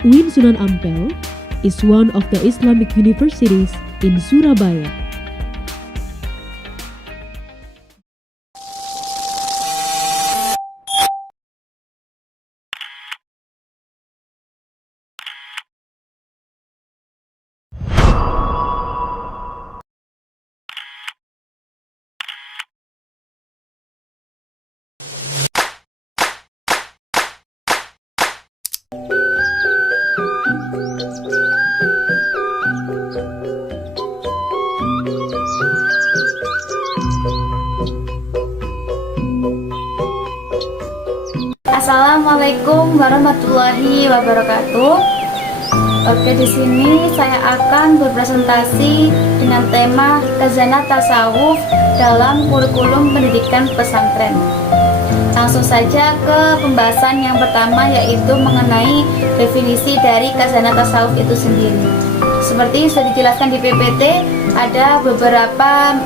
UIN Sunan Ampel is one of the Islamic universities in Surabaya. Assalamualaikum warahmatullahi wabarakatuh. Oke, di sini saya akan berpresentasi dengan tema Khazanah Tasawuf dalam kurikulum pendidikan pesantren. Langsung saja ke pembahasan yang pertama, yaitu mengenai definisi dari Khazanah Tasawuf itu sendiri. Seperti sudah dijelaskan di PPT, ada beberapa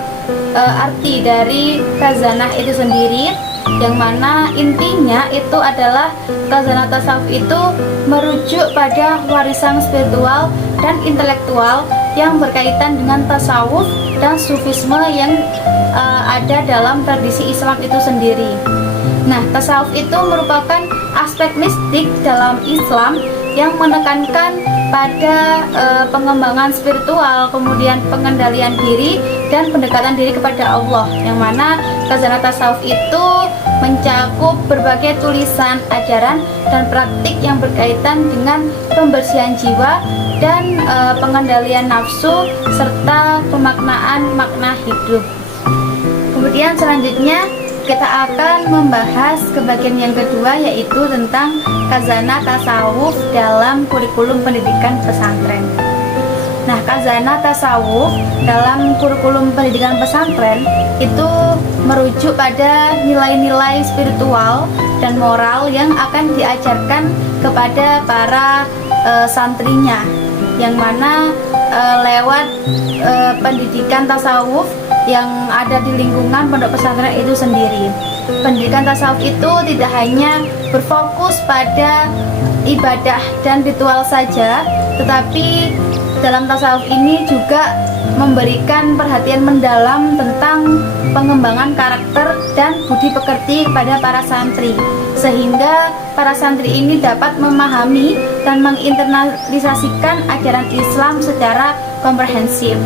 arti dari Khazanah itu sendiri, yang mana intinya itu adalah Khazanah Tasawuf itu merujuk pada warisan spiritual dan intelektual yang berkaitan dengan tasawuf dan sufisme yang ada dalam tradisi Islam itu sendiri. Nah, tasawuf itu merupakan aspek mistik dalam Islam yang menekankan pada pengembangan spiritual, kemudian pengendalian diri dan pendekatan diri kepada Allah, yang mana Khazanah Tasawuf itu mencakup berbagai tulisan, ajaran, dan praktik yang berkaitan dengan pembersihan jiwa dan pengendalian nafsu serta pemaknaan makna hidup. Kemudian selanjutnya kita akan membahas ke bagian yang kedua, yaitu tentang Khazanah Tasawuf dalam kurikulum pendidikan pesantren. Nah, Khazanah Tasawuf dalam kurikulum pendidikan pesantren itu merujuk pada nilai-nilai spiritual dan moral yang akan diajarkan kepada para santrinya, yang mana lewat pendidikan tasawuf yang ada di lingkungan pondok pesantren itu sendiri. Pendidikan tasawuf itu tidak hanya berfokus pada ibadah dan ritual saja, tetapi dalam tasawuf ini juga memberikan perhatian mendalam tentang pengembangan karakter dan budi pekerti kepada para santri, sehingga para santri ini dapat memahami dan menginternalisasikan ajaran Islam secara komprehensif.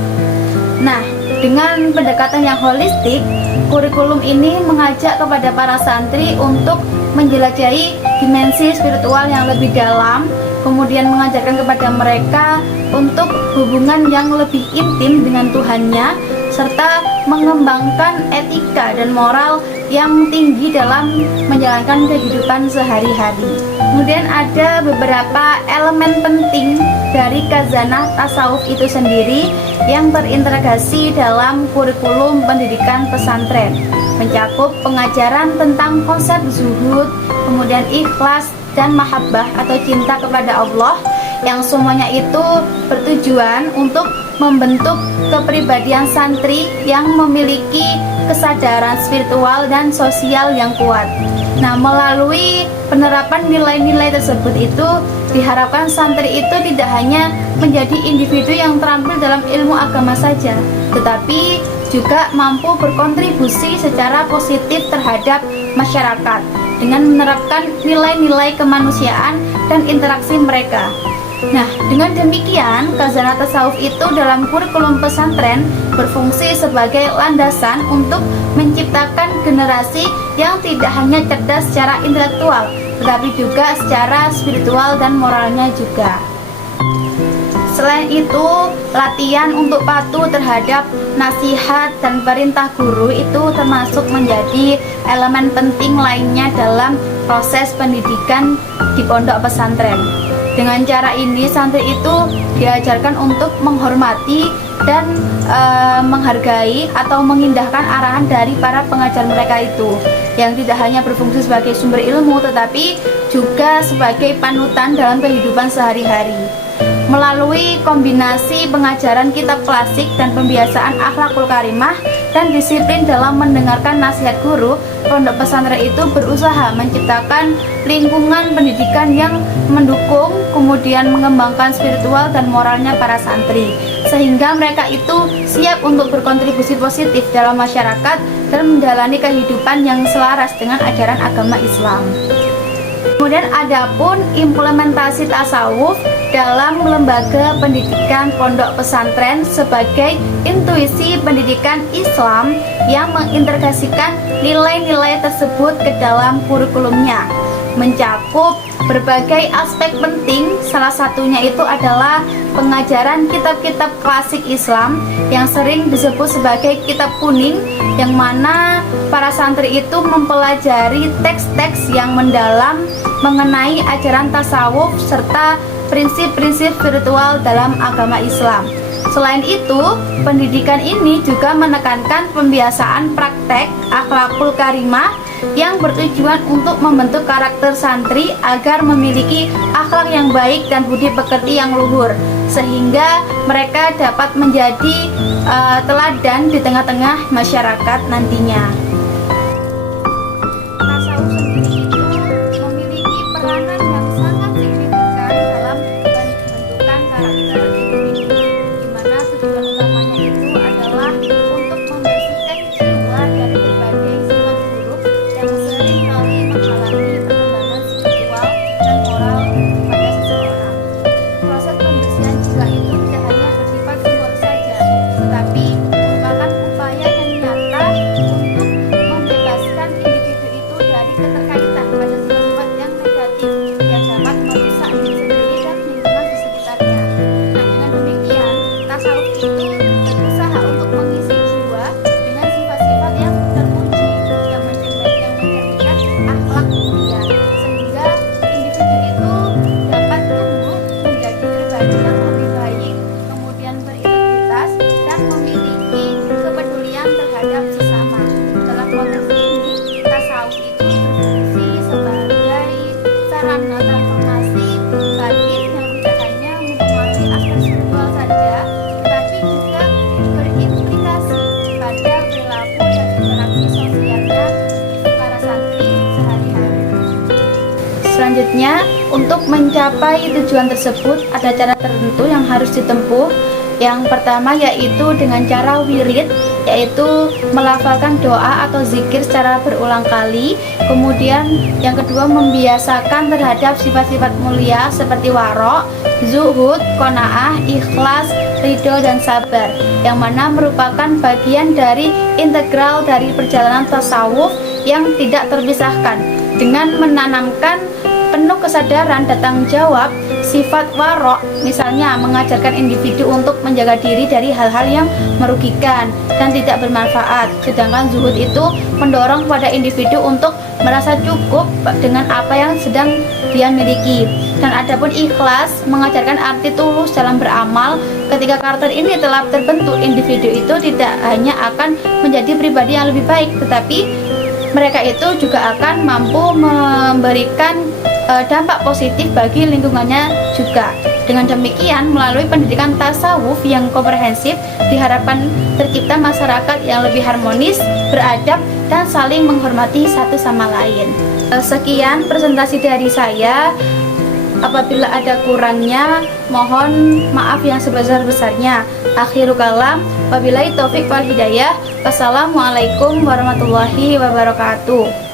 Nah, dengan pendekatan yang holistik, kurikulum ini mengajak kepada para santri untuk menjelajahi dimensi spiritual yang lebih dalam, kemudian mengajarkan kepada mereka untuk hubungan yang lebih intim dengan Tuhannya, serta mengembangkan etika dan moral yang tinggi dalam menjalankan kehidupan sehari-hari. Kemudian ada beberapa elemen penting dari Khazanah Tasawuf itu sendiri yang terintegrasi dalam kurikulum pendidikan pesantren, mencakup pengajaran tentang konsep zuhud, kemudian ikhlas dan mahabbah atau cinta kepada Allah, yang semuanya itu bertujuan untuk membentuk kepribadian santri yang memiliki kesadaran spiritual dan sosial yang kuat. Nah, melalui penerapan nilai-nilai tersebut itu diharapkan santri itu tidak hanya menjadi individu yang terampil dalam ilmu agama saja, tetapi juga mampu berkontribusi secara positif terhadap masyarakat dengan menerapkan nilai-nilai kemanusiaan dan interaksi mereka. Nah, dengan demikian, Khazanah Tasawuf itu dalam kurikulum pesantren berfungsi sebagai landasan untuk menciptakan generasi yang tidak hanya cerdas secara intelektual, tetapi juga secara spiritual dan moralnya juga. Selain itu, latihan untuk patuh terhadap nasihat dan perintah guru itu termasuk menjadi elemen penting lainnya dalam proses pendidikan di pondok pesantren. Dengan cara ini, santri itu diajarkan untuk menghormati dan menghargai atau mengindahkan arahan dari para pengajar mereka itu, yang tidak hanya berfungsi sebagai sumber ilmu, tetapi juga sebagai panutan dalam kehidupan sehari-hari. Melalui kombinasi pengajaran kitab klasik dan pembiasaan akhlakul karimah, dan disiplin dalam mendengarkan nasihat guru, pondok pesantren itu berusaha menciptakan lingkungan pendidikan yang mendukung, kemudian mengembangkan spiritual dan moralnya para santri, sehingga mereka itu siap untuk berkontribusi positif dalam masyarakat dan menjalani kehidupan yang selaras dengan ajaran agama Islam. Kemudian adapun implementasi tasawuf dalam lembaga pendidikan pondok pesantren sebagai intuisi pendidikan Islam yang mengintegrasikan nilai-nilai tersebut ke dalam kurikulumnya, mencakup berbagai aspek penting. Salah satunya itu adalah pengajaran kitab-kitab klasik Islam yang sering disebut sebagai kitab kuning, yang mana para santri itu mempelajari teks-teks yang mendalam mengenai ajaran tasawuf serta prinsip-prinsip spiritual dalam agama Islam. Selain itu, pendidikan ini juga menekankan pembiasaan praktek akhlakul karimah yang bertujuan untuk membentuk karakter santri agar memiliki akhlak yang baik dan budi pekerti yang luhur, sehingga mereka dapat menjadi teladan di tengah-tengah masyarakat nantinya. Tasawuf sendiri itu memiliki peranan yang sangat signifikan dalam pembentukan karakter individu, di mana tujuan utamanya itu adalah untuk membersihkan jiwa dari berbagai sifat buruk yang sering kali menghalangi perkembangan spiritual dan moral pada seseorang. Proses pembersihan jiwa itu tidak hanya bersifat simbol saja, tetapi merupakan upaya yang nyata untuk membebaskan individu itu dari keterkaitan pada sifat-sifat yang negatif yang dapat merusak diri sendiri dan lingkungan di sekitarnya. Nah, dengan demikian, tasawuf itu berusaha untuk mengisi jiwa dengan sifat-sifat yang terpuji, yang mencerminkan akhlak mulia, sehingga individu itu dapat tumbuh menjadi pribadi yang lebih baik, kemudian berintegritas dan memiliki kepedulian terhadap sesama. Dalam konteks ini, tasawuf itu berfungsi sebagai sarana transformasi batin yang tidak hanya mempengaruhi aspek spiritual saja, tetapi juga berimplikasi pada perilaku dan interaksi sosialnya para santri sehari-hari. Selanjutnya, untuk mencapai tujuan tersebut ada cara tertentu yang harus ditempuh. Yang pertama yaitu dengan cara wirid, yaitu melafalkan doa atau zikir secara berulang kali. Kemudian yang kedua, membiasakan terhadap sifat-sifat mulia seperti warok, zuhud, qanaah, ikhlas, ridho, dan sabar, yang mana merupakan bagian dari integral dari perjalanan tasawuf yang tidak terpisahkan. Dengan menanamkan penuh kesadaran dan tanggung jawab, sifat warok misalnya mengajarkan individu untuk menjaga diri dari hal-hal yang merugikan dan tidak bermanfaat, sedangkan zuhud itu mendorong pada individu untuk merasa cukup dengan apa yang sedang dia miliki. Dan adapun ikhlas mengajarkan arti tulus dalam beramal. Ketika karakter ini telah terbentuk, individu itu tidak hanya akan menjadi pribadi yang lebih baik, tetapi mereka itu juga akan mampu memberikan dampak positif bagi lingkungannya juga. Dengan demikian, melalui pendidikan tasawuf yang komprehensif, diharapkan tercipta masyarakat yang lebih harmonis, beradab, dan saling menghormati satu sama lain. Sekian presentasi dari saya. Apabila ada kurangnya, mohon maaf yang sebesar-besarnya. Akhirul kalam, wabillahi taufik wal hidayah. Wassalamualaikum warahmatullahi wabarakatuh.